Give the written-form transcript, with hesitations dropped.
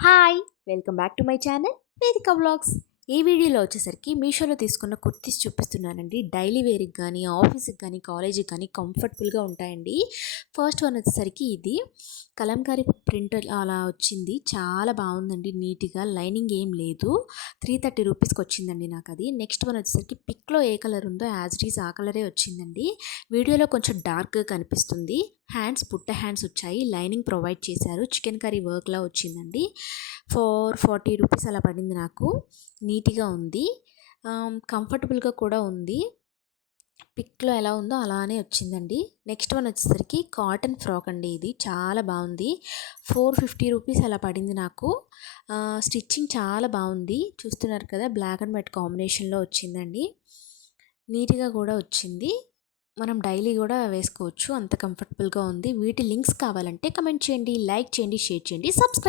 Hi! Welcome back to my channel వేదిక vlogs. ఈ వీడియోలో వచ్చేసరికి మీషోలో తీసుకున్న కుర్తీస్ చూపిస్తున్నానండి. డైలీ వేర్‌కి గానీ, ఆఫీస్‌కి గానీ, కాలేజీకి గానీ కంఫర్టబుల్‌గా ఉంటాయండి. ఫస్ట్ వన్ వచ్చేసరికి ఇది కలంకారీ ప్రింట్ అలా వచ్చింది. చాలా బాగుందండి నీట్‌గా. లైనింగ్ ఏం లేదు. 330 రూపీస్‌కి వచ్చిందండి నాకది. నెక్స్ట్ వన్ వచ్చేసరికి పిక్‌లో ఏ కలర్ ఉందో యాజ్ ఇట్ ఈజ్ ఆ కలరే వచ్చిందండి. వీడియోలో కొంచెం డార్క్‌గా కనిపిస్తుంది. హ్యాండ్స్ బుట్ట హ్యాండ్స్ వచ్చాయి. లైనింగ్ ప్రొవైడ్ చేశారు. చికెన్ కర్రీ వర్క్‌లా వచ్చిందండి. 40 రూపీస్ అలా పడింది నాకు. నీట్‌గా ఉంది. కంఫర్టబుల్‌గా కూడా ఉంది. పిక్‌లో ఎలా ఉందో అలానే వచ్చిందండి. నెక్స్ట్ వన్ వచ్చేసరికి కాటన్ ఫ్రాక్ అండి ఇది. చాలా బాగుంది. 450 రూపీస్ అలా పడింది నాకు. స్టిచ్చింగ్ చాలా బాగుంది. చూస్తున్నారు కదా! బ్లాక్ అండ్ వైట్ కాంబినేషన్‌లో వచ్చిందండి. నీట్‌గా కూడా వచ్చింది. మనం డైలీ కూడా వేసుకోవచ్చు. అంత కంఫర్టబుల్‌గా ఉంది. వీటి లింక్స్ కావాలంటే కమెంట్ చేయండి, లైక్ చేయండి, షేర్ చేయండి, సబ్స్క్రైబ్